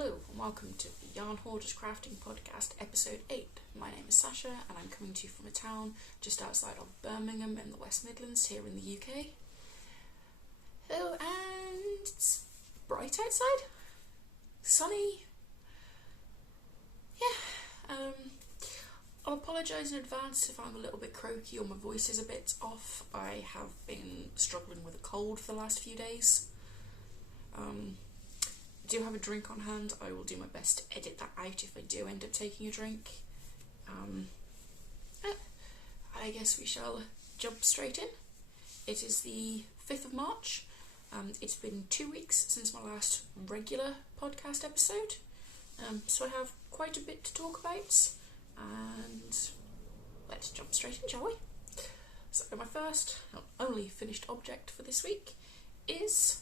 Hello and welcome to the Yarn Hoarders Crafting Podcast, Episode 8. My name is Sasha and I'm coming to you from a town just outside of Birmingham in the West Midlands here in the UK. Oh, and it's bright outside, sunny. Yeah, I'll apologise in advance if I'm a little bit croaky or my voice is a bit off. I have been struggling with a cold for the last few days. I do have a drink on hand. I will do my best to edit that out if I do end up taking a drink. I guess we shall jump straight in. It is the 5th of March. It's been 2 weeks since my last regular podcast episode, so I have quite a bit to talk about, and let's jump straight in, shall we? So my first and only finished object for this week is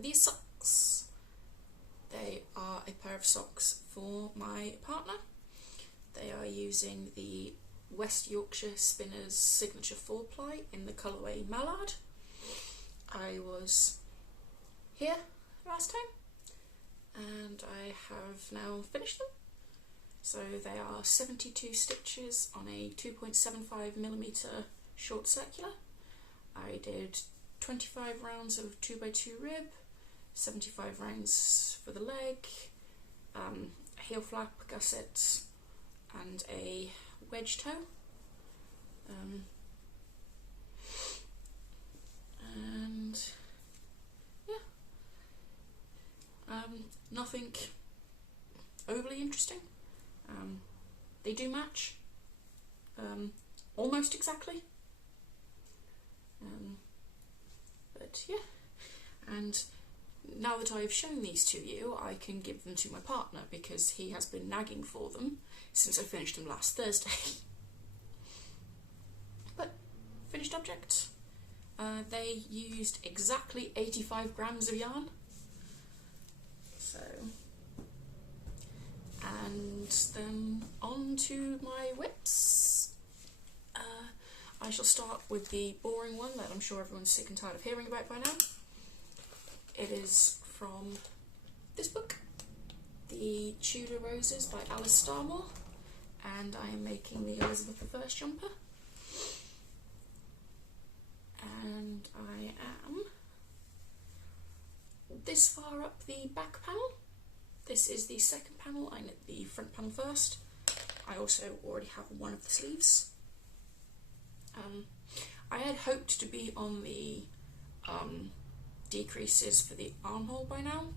these socks. They are a pair of socks for my partner. They are using the West Yorkshire Spinners Signature 4-ply in the colourway Mallard. I was here last time and I have now finished them. So they are 72 stitches on a 2.75mm short circular. I did 25 rounds of 2x2 rib, 75 rounds for the leg, a heel flap, gusset, and a wedge toe. And yeah, nothing overly interesting. They do match, almost exactly. But yeah, and now that I've shown these to you, I can give them to my partner because he has been nagging for them since I finished them last Thursday. But, finished object. They used exactly 85 grams of yarn. So, and then on to my whips. I shall start with the boring one that I'm sure everyone's sick and tired of hearing about by now. It is from this book, The Tudor Roses by Alice Starmore, and I am making the Elizabeth I jumper. And I am this far up the back panel. This is the second panel. I knit the front panel first. I also already have one of the sleeves. I had hoped to be on the decreases for the armhole by now.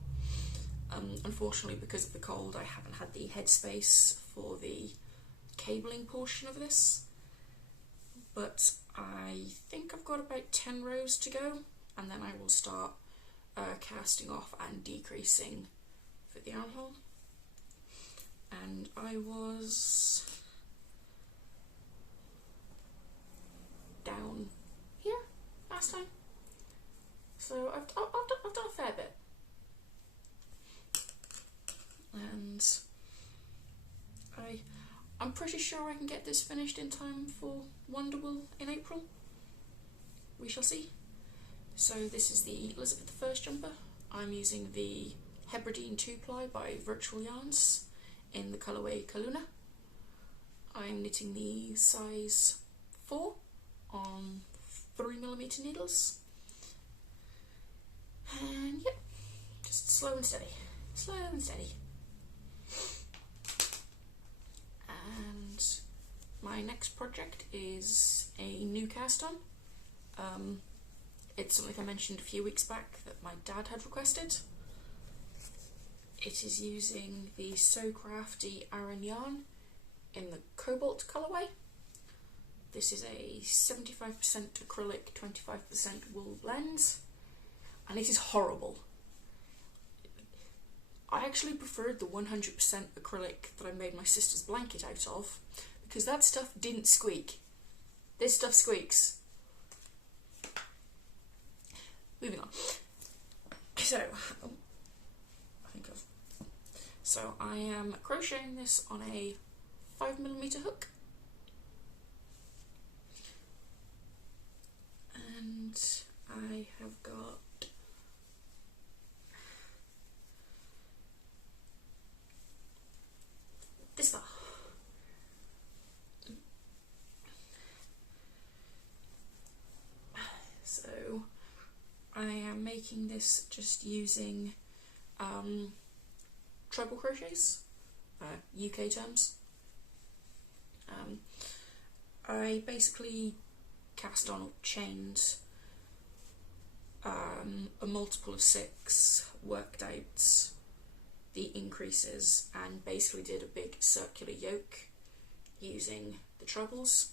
Unfortunately, because of the cold, I haven't had the headspace for the cabling portion of this, but I think I've got about 10 rows to go, and then I will start casting off and decreasing for the armhole. And I was down here last time. So I've done a fair bit, and I'm pretty sure I can get this finished in time for Wonderwool in April. We shall see. So this is the Elizabeth I jumper. I'm using the Hebridean 2-ply by Virtual Yarns in the colourway Calluna. I'm knitting the size 4 on 3mm needles. And yep, just slow and steady, slow and steady. And my next project is a new cast on. It's something I mentioned a few weeks back that my dad had requested. It is using the So Crafty Aran yarn in the Cobalt colourway. This is a 75% acrylic, 25% wool blend. And it is horrible. I actually preferred the 100% acrylic that I made my sister's blanket out of, because that stuff didn't squeak. This stuff squeaks. Moving on. So I am crocheting this on a 5mm hook. And I have got making this just using treble crochets, UK terms. I basically cast on or chained a multiple of 6, worked out the increases, and basically did a big circular yoke using the trebles.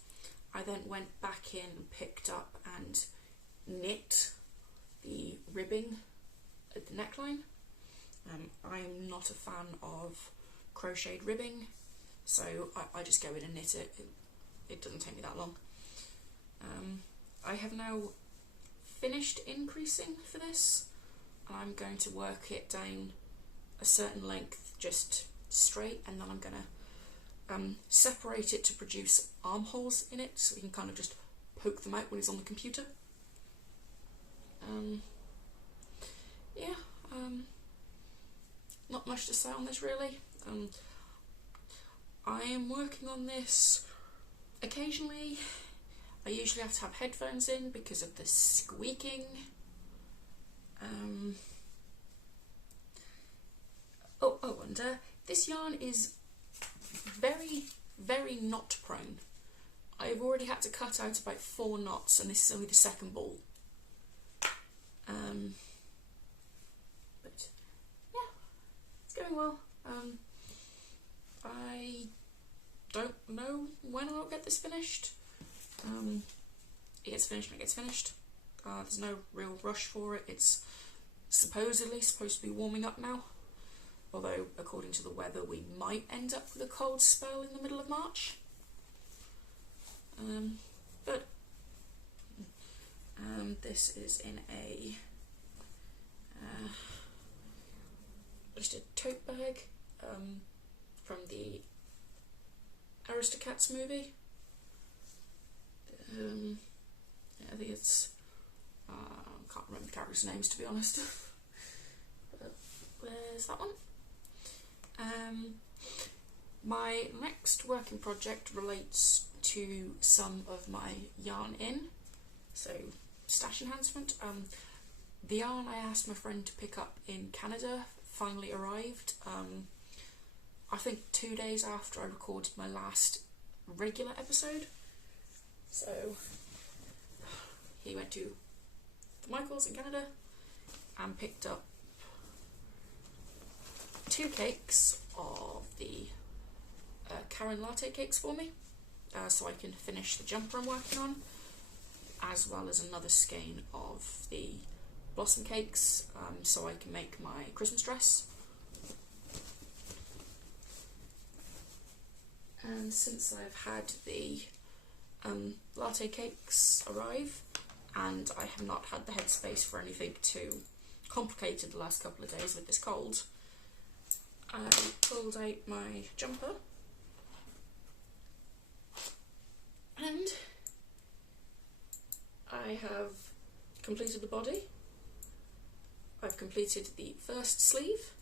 I then went back in and picked up and knit the ribbing at the neckline. I'm not a fan of crocheted ribbing, so I just go in and knit it. It doesn't take me that long. I have now finished increasing for this, and I'm going to work it down a certain length just straight, and then I'm going to separate it to produce armholes in it, so we can kind of just poke them out when it's on the computer. Not much to say on this really. I am working on this occasionally. I usually have to have headphones in because of the squeaking. And this yarn is very, very knot prone. I've already had to cut out about 4 knots, and this is only the second ball. But yeah, it's going well. I don't know when I'll get this finished. It gets finished when it gets finished. There's no real rush for it. It's supposedly supposed to be warming up now, although according to the weather we might end up with a cold spell in the middle of March. But this is in a just a tote bag from the Aristocats movie. I think it's I can't remember the characters' names, to be honest. But where's that one? My next working project relates to some of my yarn in, so stash enhancement. The yarn I asked my friend to pick up in Canada finally arrived. I think 2 days after I recorded my last regular episode. So he went to the Michaels in Canada and picked up 2 cakes of the Caron Latte cakes for me, so I can finish the jumper I'm working on, as well as another skein of the blossom cakes, so I can make my Christmas dress. And since I've had the latte cakes arrive, and I have not had the headspace for anything too complicated the last couple of days with this cold, I pulled out my jumper, and I have completed the body. I've completed the first sleeve,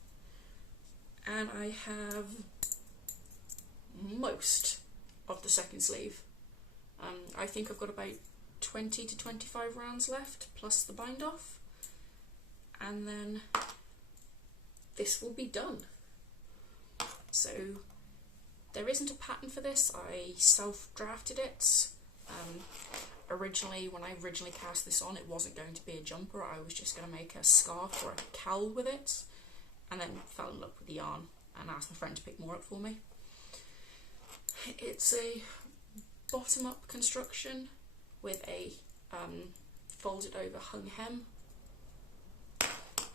and I have most of the second sleeve. I think I've got about 20 to 25 rounds left, plus the bind off, and then this will be done. So there isn't a pattern for this. I self-drafted it. Originally, when I originally cast this on, it wasn't going to be a jumper. I was just going to make a scarf or a cowl with it, and then fell in love with the yarn and asked my friend to pick more up for me. It's a bottom-up construction with a folded over hung hem,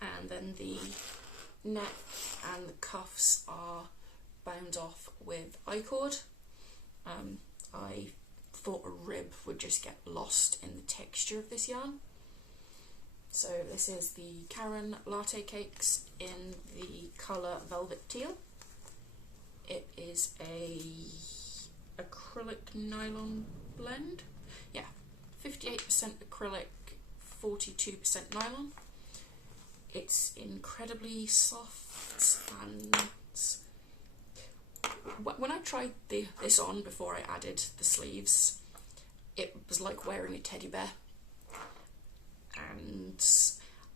and then the neck and the cuffs are bound off with I-cord. I thought a rib would just get lost in the texture of this yarn. So this is the Caron Latte cakes in the colour Velvet Teal. It is a acrylic nylon blend. Yeah, 58% acrylic, 42% nylon. It's incredibly soft, and when I tried this on before I added the sleeves, it was like wearing a teddy bear. And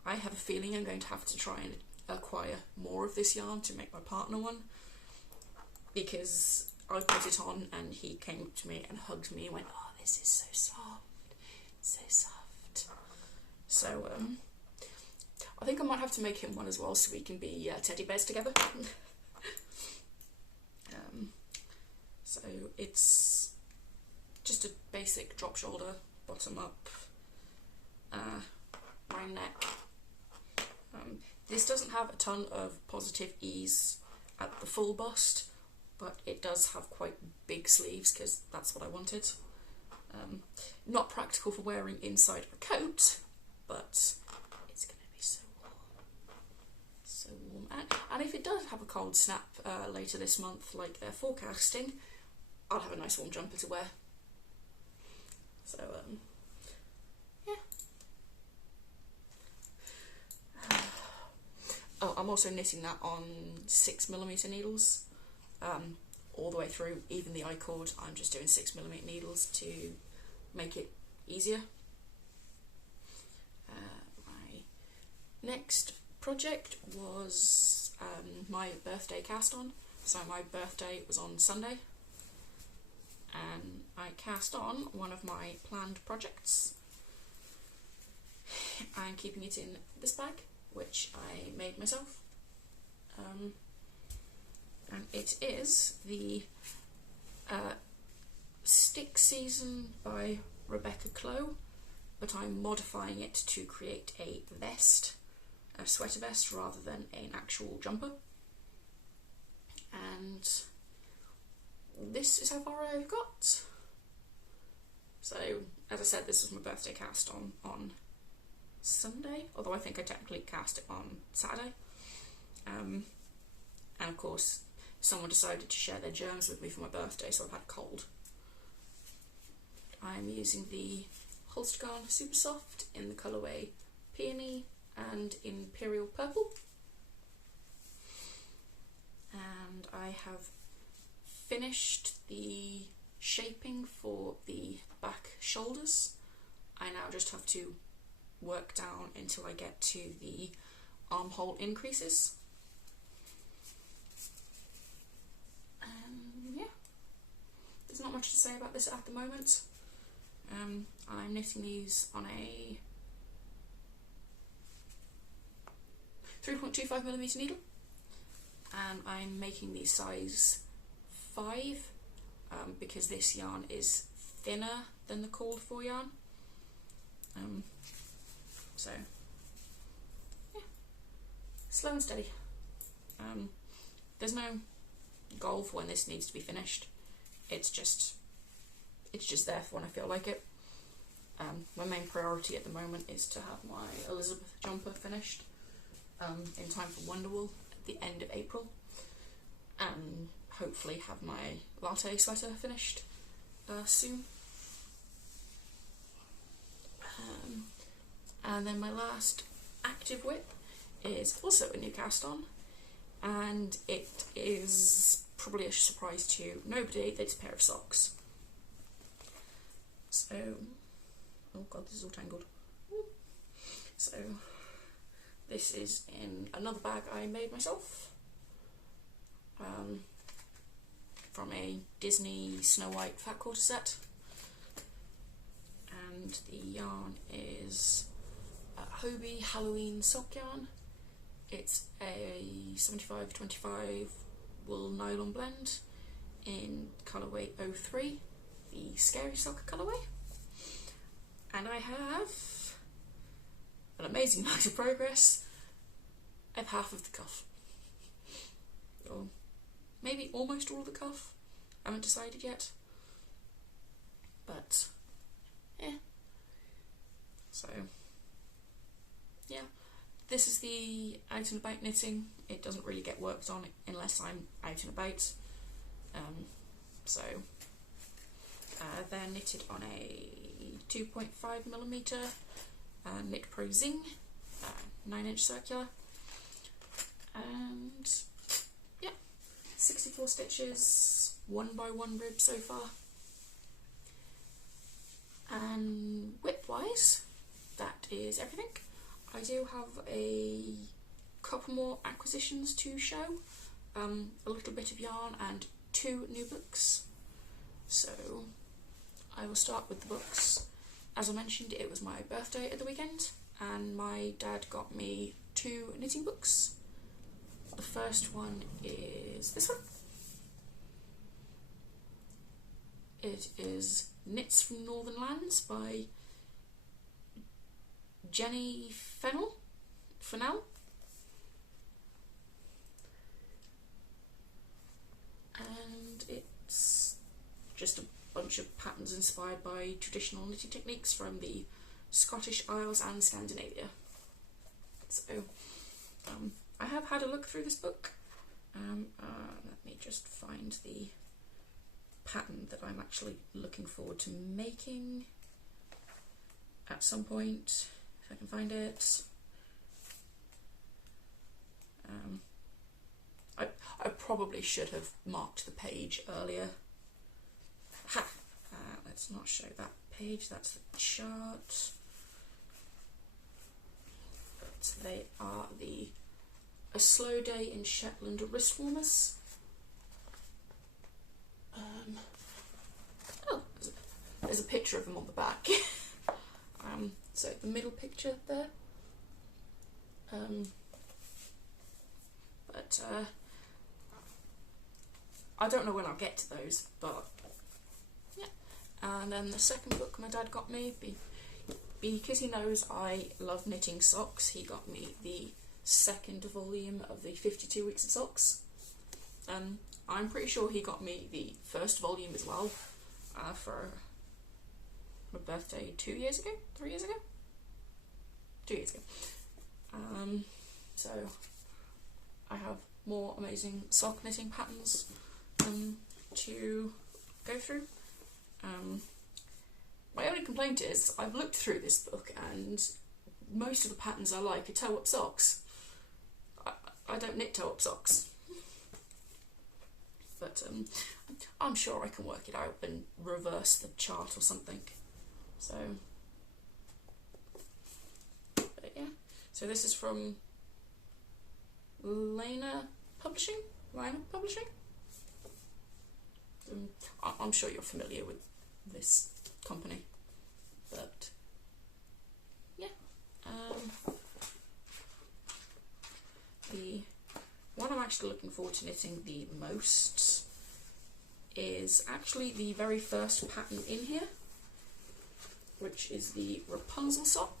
I have a feeling I'm going to have to try and acquire more of this yarn to make my partner one, because I put it on and he came up to me and hugged me and went, "Oh, this is so soft, so soft." So I think I might have to make him one as well so we can be teddy bears together. So it's just a basic drop shoulder, bottom up, round neck. This doesn't have a ton of positive ease at the full bust, but it does have quite big sleeves because that's what I wanted. Not practical for wearing inside of a coat, but it's going to be so warm. So warm. And if it does have a cold snap later this month, like they're forecasting, I'll have a nice warm jumper to wear. So, yeah. Oh, I'm also knitting that on 6mm needles, all the way through, even the I-cord. I'm just doing 6mm needles to make it easier. My next project was my birthday cast on. So my birthday was on Sunday, and I cast on one of my planned projects. I'm keeping it in this bag, which I made myself, and it is the Stick Season by Rebecca Clow, but I'm modifying it to create a vest, a sweater vest, rather than an actual jumper. And this is how far I've got. So, as I said, this was my birthday cast on Sunday, although I think I technically cast it on Saturday. And of course, someone decided to share their germs with me for my birthday, so I've had a cold. I'm using the Holst Garn Supersoft in the colourway Peony and Imperial Purple. And I have finished the shaping for the back shoulders. I now just have to work down until I get to the armhole increases. Yeah, there's not much to say about this at the moment. I'm knitting these on a 3.25mm needle, and I'm making these size 5 because this yarn is thinner than the called for yarn. So, yeah, slow and steady. There's no goal for when this needs to be finished. It's just there for when I feel like it. My main priority at the moment is to have my Elizabeth jumper finished in time for Wonderwool at the end of April, and hopefully have my Latte sweater finished soon. And then my last active whip is also a new cast on, and it is probably a surprise to nobody that it's a pair of socks. So, oh god, this is all tangled. So, this is in another bag I made myself, from a Disney Snow White fat quarter set, and the yarn is Hobbii Halloween silk yarn. It's a 75-25 wool nylon blend in colourway 03, the Scary Sock colourway, and I have an amazing amount of progress. I have half of the cuff, or maybe almost all of the cuff. I haven't decided yet, but yeah. So yeah, this is the out and about knitting. It doesn't really get worked on unless I'm out and about. So they're knitted on a 2.5mm Knit Pro Zing 9-inch circular, and yeah, 64 stitches, 1x1 rib so far. And width wise, that is everything. I do have a couple more acquisitions to show, a little bit of yarn and 2 new books. So I will start with the books. As I mentioned, it was my birthday at the weekend and my dad got me 2 knitting books. The first one is this one. It is Knits from Northern Lands by Jenny Fennell. And it's just a bunch of patterns inspired by traditional knitting techniques from the Scottish Isles and Scandinavia. So I have had a look through this book. Let me just find the pattern that I'm actually looking forward to making at some point, if I can find it. I probably should have marked the page earlier. Ha! Let's not show that page, that's the chart. But they are A Slow Day in Shetland wrist warmers. Oh, there's a picture of them on the back. So the middle picture there. But I don't know when I'll get to those, but yeah. And then the second book my dad got me, because he knows I love knitting socks, he got me the second volume of the 52 Weeks of Socks. I'm pretty sure he got me the first volume as well, for my birthday 2 years ago? 3 years ago? 2 years ago. So I have more amazing sock knitting patterns to go through. My only complaint is I've looked through this book and most of the patterns I like are toe-up socks. I don't knit toe-up socks. But I'm sure I can work it out and reverse the chart or something. So, but yeah. So this is from Laine Publishing. I'm sure you're familiar with this company, but yeah. The one I'm actually looking forward to knitting the most is actually the very first pattern in here, which is the Rapunzel sock.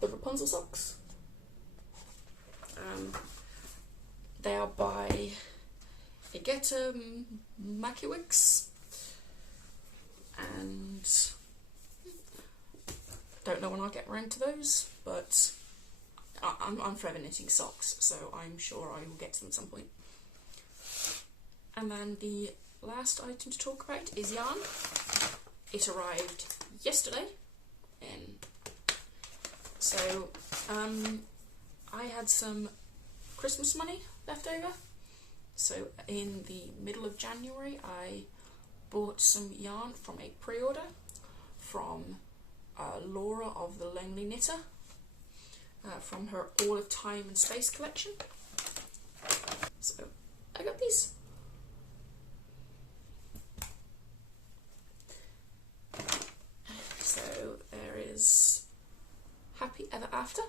The Rapunzel socks. They are by Agata Mackiewicz, and don't know when I'll get around to those, but I'm forever knitting socks, so I'm sure I will get to them at some point. And then the last item to talk about is yarn. It arrived yesterday, so I had some Christmas money left over, so in the middle of January I bought some yarn from a pre-order from Laura of the Lonely Knitter, from her All of Time and Space collection. So I got these. So there is Happy Ever After.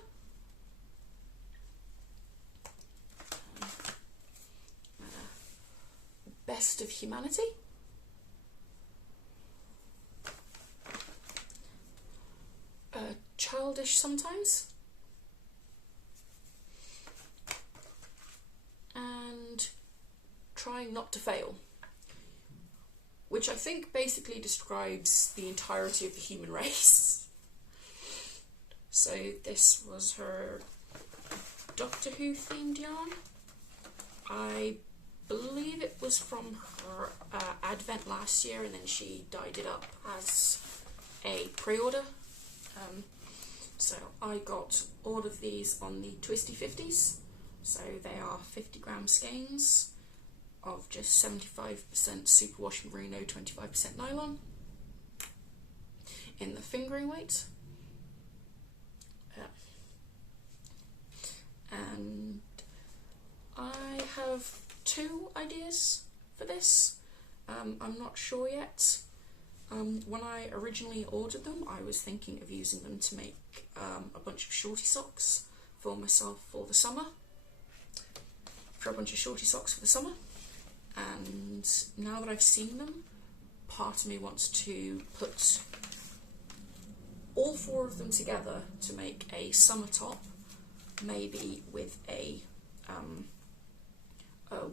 Best of Humanity. Childish Sometimes. And Trying Not to Fail, which I think basically describes the entirety of the human race. So this was her Doctor Who themed yarn. I believe it was from her advent last year, and then she dyed it up as a pre-order. So I got all of these on the Twisty 50s. So they are 50 gram skeins, of just 75% superwash merino, 25% nylon in the fingering weight. And I have 2 ideas for this. I'm not sure yet. When I originally ordered them, I was thinking of using them to make a bunch of shorty socks for myself for the summer. And now that I've seen them, part of me wants to put all 4 of them together to make a summer top, maybe with a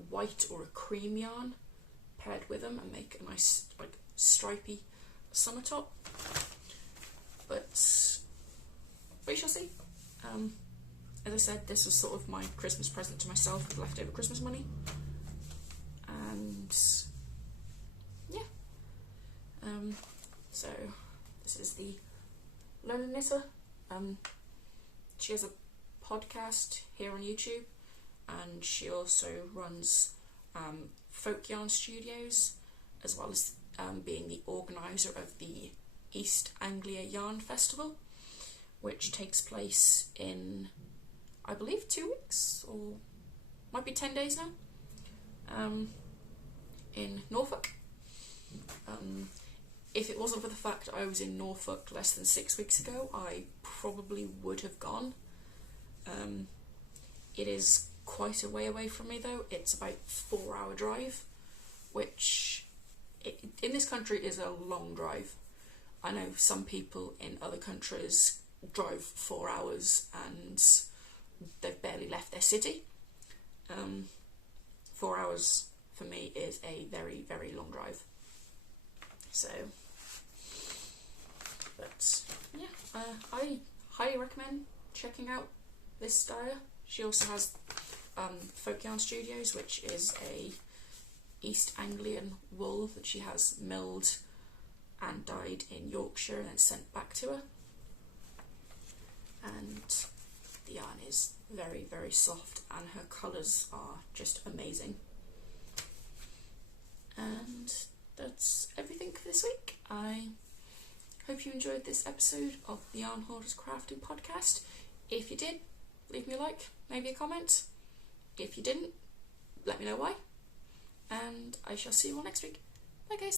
white or a cream yarn paired with them, and make a nice like stripy summer top. But we shall see. As I said, this was sort of my Christmas present to myself with leftover Christmas money. And yeah. So this is the Lone Knitter. She has a podcast here on YouTube, and she also runs Folk Yarn Studios, as well as being the organiser of the East Anglia Yarn Festival, which takes place in, I believe, 2 weeks, or might be 10 days now, in Norfolk. If it wasn't for the fact I was in Norfolk less than 6 weeks ago, I probably would have gone. It is quite a way away from me though. It's about 4-hour drive, which in this country is a long drive. I know some people in other countries drive 4 hours and they've barely left their city. 4 hours for me is a very, very long drive. So, but yeah, I highly recommend checking out this dyer. She also has Folk Yarn Studios, which is a East Anglian wool that she has milled and dyed in Yorkshire and then sent back to her. And the yarn is very, very soft, and her colours are just amazing. And that's everything for this week. I hope you enjoyed this episode of the Yarn Hoarders Crafting podcast. If you did, leave me a like, maybe a comment. If you didn't, let me know why. And I shall see you all next week. Bye guys.